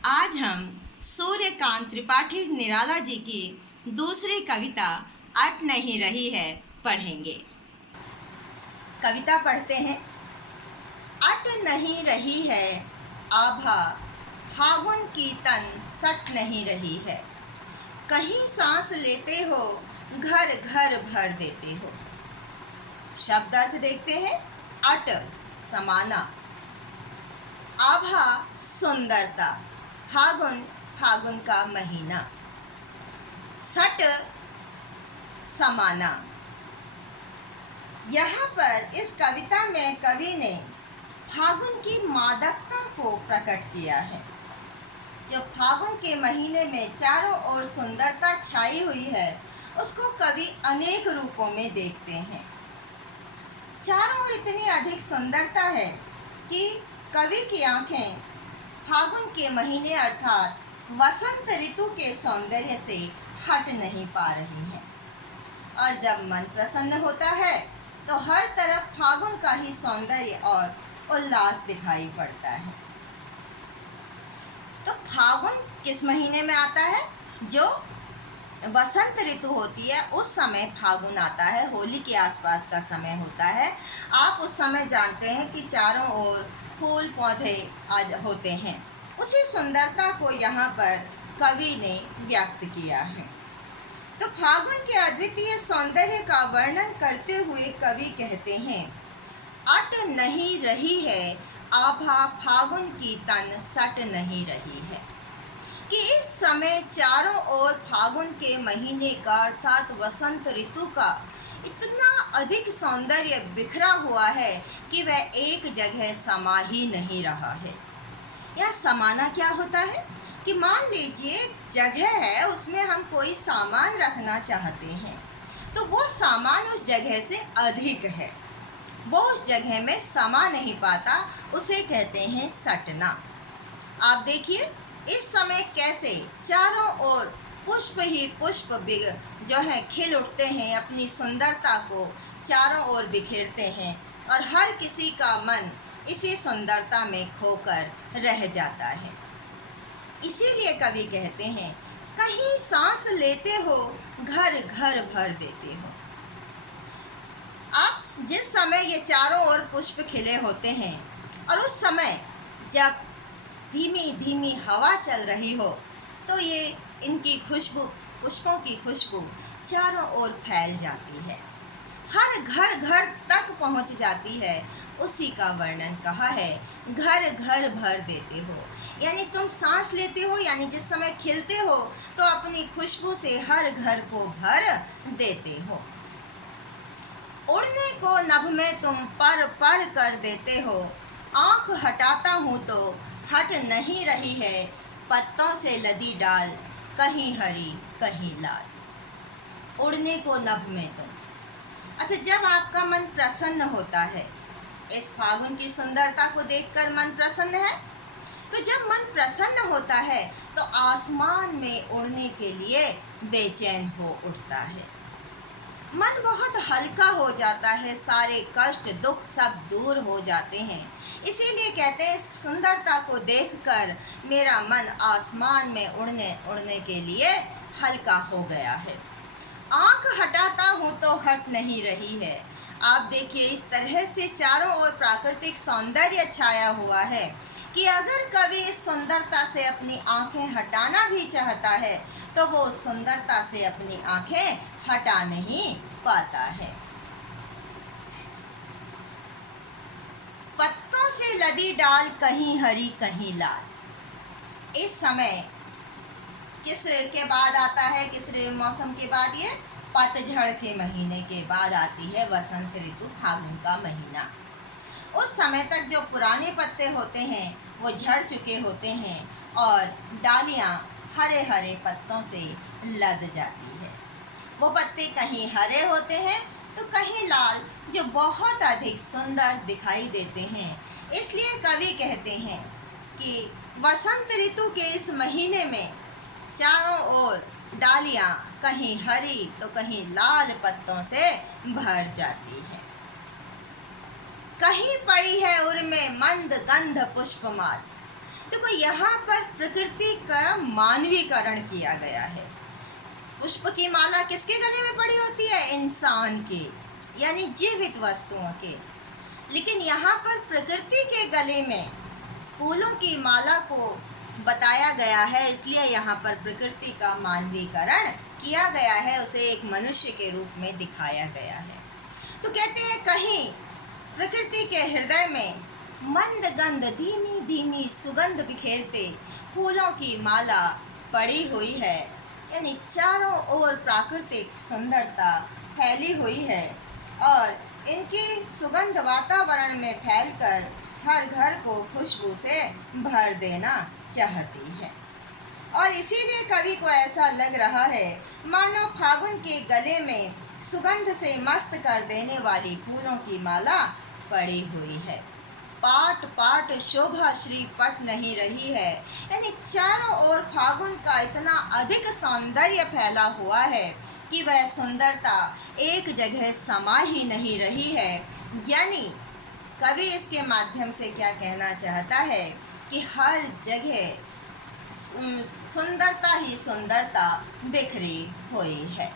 आज हम सूर्यकांत त्रिपाठी निराला जी की दूसरी कविता अट नहीं रही है पढ़ेंगे। कविता पढ़ते हैं। अट नहीं रही है आभा, फागुन की तन सट नहीं रही है। कहीं सांस लेते हो घर घर भर देते हो। शब्द अर्थ देखते हैं। अट समाना, आभा सुंदरता, फागुन फागुन का महीना, सट समाना। यहाँ पर इस कविता में कवि ने फागुन की मादकता को प्रकट किया है। जो फागुन के महीने में चारों ओर सुंदरता छाई हुई है, उसको कवि अनेक रूपों में देखते हैं। चारों ओर इतनी अधिक सुंदरता है कि कवि की आंखें फागुन के महीने अर्थात वसंत ऋतु के सौंदर्य से हट नहीं पा रही हैं। और जब मन प्रसन्न होता है तो हर तरफ फागुन का ही सौंदर्य और उल्लास दिखाई पड़ता है। तो फागुन किस महीने में आता है? जो वसंत ऋतु होती है उस समय फागुन आता है। होली के आसपास का समय होता है। आप उस समय जानते हैं कि चारों ओर फूल पौधे आज होते हैं। उसी सुंदरता को यहाँ पर कवि ने व्यक्त किया है। तो फागुन के अद्वितीय सौंदर्य का वर्णन करते हुए कवि कहते हैं, अट नहीं रही है आभा, फागुन की तन सट नहीं रही है। कि इस समय चारों ओर फागुन के महीने का अर्थात वसंत ऋतु का इतना अधिक सौंदर्य बिखरा हुआ है कि वह एक जगह समा ही नहीं रहा है। यह समाना क्या होता है कि मान लीजिए जगह है, उसमें हम कोई सामान रखना चाहते हैं तो वो सामान उस जगह से अधिक है, वो उस जगह में समा नहीं पाता, उसे कहते हैं सटना। आप देखिए इस समय कैसे चारों ओर पुष्प ही पुष्प जो है खिल उठते हैं, अपनी सुंदरता को चारों ओर बिखेरते हैं और हर किसी का मन इसी सुंदरता में खोकर रह जाता है। इसीलिए कवि कहते हैं, कहीं सांस लेते हो घर घर भर देते हो। अब जिस समय ये चारों ओर पुष्प खिले होते हैं और उस समय जब धीमी धीमी हवा चल रही हो तो ये इनकी खुशबू, पुष्पों की खुशबू चारों ओर फैल जाती है, हर घर घर तक पहुंच जाती है। उसी का वर्णन कहा है, घर घर भर देते हो। यानी तुम सांस लेते हो, यानी जिस समय खिलते हो तो अपनी खुशबू से हर घर को भर देते हो। उड़ने को नभ में तुम पर पर कर देते हो, आंख हटाता हूँ तो हट नहीं रही है, पत्तों से लदी डाल कहीं हरी कहीं लाल। उड़ने को नभ में तुम। अच्छा, जब आपका मन प्रसन्न होता है, इस फागुन की सुंदरता को देखकर मन प्रसन्न है, तो जब मन प्रसन्न होता है तो आसमान में उड़ने के लिए बेचैन हो उठता है। मन बहुत हल्का हो जाता है, सारे कष्ट दुख सब दूर हो जाते हैं। इसीलिए कहते हैं, इस सुंदरता को देखकर मेरा मन आसमान में उड़ने के लिए हल्का हो गया है। आंख हटाता हूँ तो हट नहीं रही है। आप देखिए इस तरह से चारों ओर प्राकृतिक सौंदर्य छाया हुआ है कि अगर कवि इस सुंदरता से अपनी आंखें हटाना भी चाहता है तो वो उस सुंदरता से अपनी आंखें हटा नहीं पाता है। पत्तों से लदी डाल कहीं हरी कहीं लाल। इस समय किस के बाद आता है, किस मौसम के बाद? ये पतझड़ के महीने के बाद आती है वसंत ऋतु, फागुन का महीना। उस समय तक जो पुराने पत्ते होते हैं वो झड़ चुके होते हैं और डालियां हरे हरे पत्तों से लद जाती है। वो पत्ते कहीं हरे होते हैं तो कहीं लाल, जो बहुत अधिक सुंदर दिखाई देते हैं। इसलिए कवि कहते हैं कि वसंत ऋतु के इस महीने में चारों ओर डालियां कहीं हरी तो कहीं लाल पत्तों से भर जाती है। कहीं पड़ी है उर में मंद गंध पुष्पमाल। देखो यहाँ पर प्रकृति का मानवीकरण किया गया है। पुष्प की माला किसके गले में पड़ी होती है? इंसान के, यानी जीवित वस्तुओं के। लेकिन यहाँ पर प्रकृति के गले में फूलों की माला को बताया गया है, इसलिए यहाँ पर प्रकृति का मानवीकरण किया गया है, उसे एक मनुष्य के रूप में दिखाया गया है। तो कहते हैं कहीं प्रकृति के हृदय में मंद गंध धीमी धीमी सुगंध बिखेरते फूलों की माला पड़ी हुई है, यानी चारों ओर प्राकृतिक सुंदरता फैली हुई है और इनकी सुगंध वातावरण में फैलकर हर घर को खुशबू से भर देना चाहती है। और इसीलिए कवि को ऐसा लग रहा है मानो फागुन के गले में सुगंध से मस्त कर देने वाली फूलों की माला पड़ी हुई है। पाट पाट शोभा श्री पट नहीं रही है, यानी चारों ओर फागुन का इतना अधिक सौंदर्य फैला हुआ है कि वह सुंदरता एक जगह समा ही नहीं रही है। यानी कवि इसके माध्यम से क्या कहना चाहता है कि हर जगह सुंदरता ही सुंदरता बिखरी हुई है।